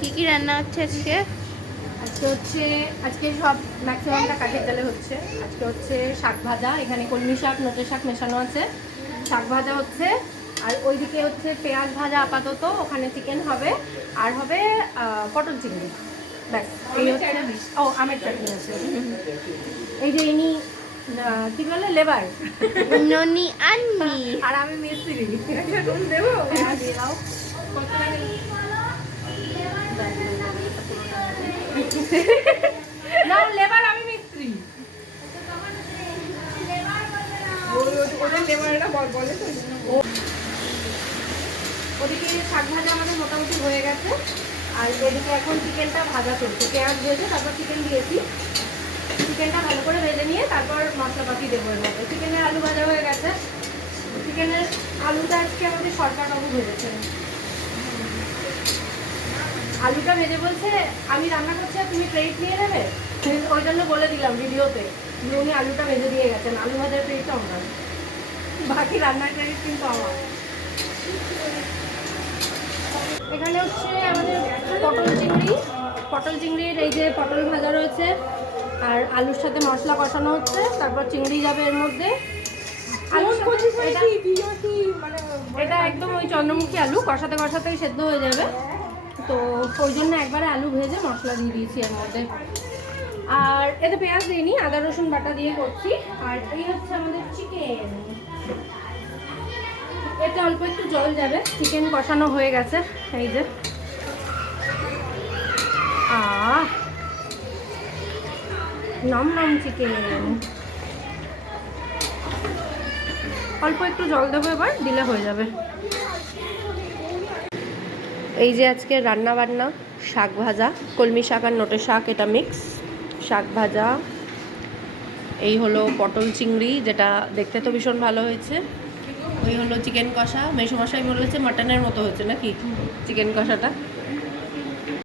কি কি রান্না হচ্ছে আজকে? আজকে সব ম্যাক্সিমামটা কাঠের জালে হচ্ছে। আজকে হচ্ছে শাক ভাজা, এখানে কলমি শাক নোটে শাক মেশানো আছে। শাক ভাজা হচ্ছে, আর ওইদিকে হচ্ছে পেঁয়াজ ভাজা আপাতত, ওখানে চিকেন হবে, আর হবে পটল চিংড়ি। ব্যাস এই হচ্ছে। ও আমের চাটনি আছে। এই যে ইনি কি বলে লেবার, ননি আন্নি। আর আমি মিস্ত্রি। দেবো দিয়ে দাও। না লেবার, আমি মিস্ত্রি। ওদিকে শাক ভাজা আমাদের মোটামুটি হয়ে গেছে, আর এদিকে এখন চিকেনটা ভাজা চলছে। পেঁয়াজ ভেজে তারপর চিকেন দিয়েছি। চিকেনটা ভালো করে ভেজে নিয়ে তারপর মশলাপাতি দেবো এর মধ্যে। চিকেনের আলু ভাজা হয়ে গেছে। চিকেনের আলুটা আজকে আমাদের সরকারবাবু ভেজেছেন। আলুটা ভেজে বলছে আমি রান্না করছি আর তুমি ক্রেডিট নিয়ে নেবে, ওই জন্য বলে দিলাম ভিডিওতে। উনি আলুটা ভেজে দিয়ে গেছেন, আলু ভাজার ক্রেডিটটা আমার, বাকি রান্নার ক্রেডিট কিন্তু আমার। এখানে হচ্ছে আমাদের পটল চিংড়ির এই যে পটল ভাজা রয়েছে, আর আলুর সাথে মশলা কষানো হচ্ছে, তারপর চিংড়ি যাবে এর মধ্যে। এটা একদম ওই চন্দ্রমুখী আলু, কষাতে কষাতেই সেদ্ধ হয়ে যাবে, তো ওই জন্য একবারে আলু ভেজে মশলা দিয়ে দিয়েছি এর মধ্যে। আর এতে পেঁয়াজ দিইনি, আদা রসুন বাটা দিয়ে করছি। আর এই হচ্ছে আমাদের চিকেন, এতে অল্প একটু জল যাবে। চিকেন কষানো হয়ে গেছে, এই যে নম নম চিকেন। অল্প একটু জল দেবো, এবার দিলে হয়ে যাবে। এই যে আজকে রান্না বান্না, শাক ভাজা, কলমি শাক আর নোটে শাক, এটা মিক্স শাক ভাজা। এই হলো পটল চিংড়ি, যেটা দেখতে তো ভীষণ ভালো হয়েছে। ওই হলো চিকেন কষা, মেসোমশাই বলেছে মাটনের মতো হয়েছে নাকি চিকেন কষাটা।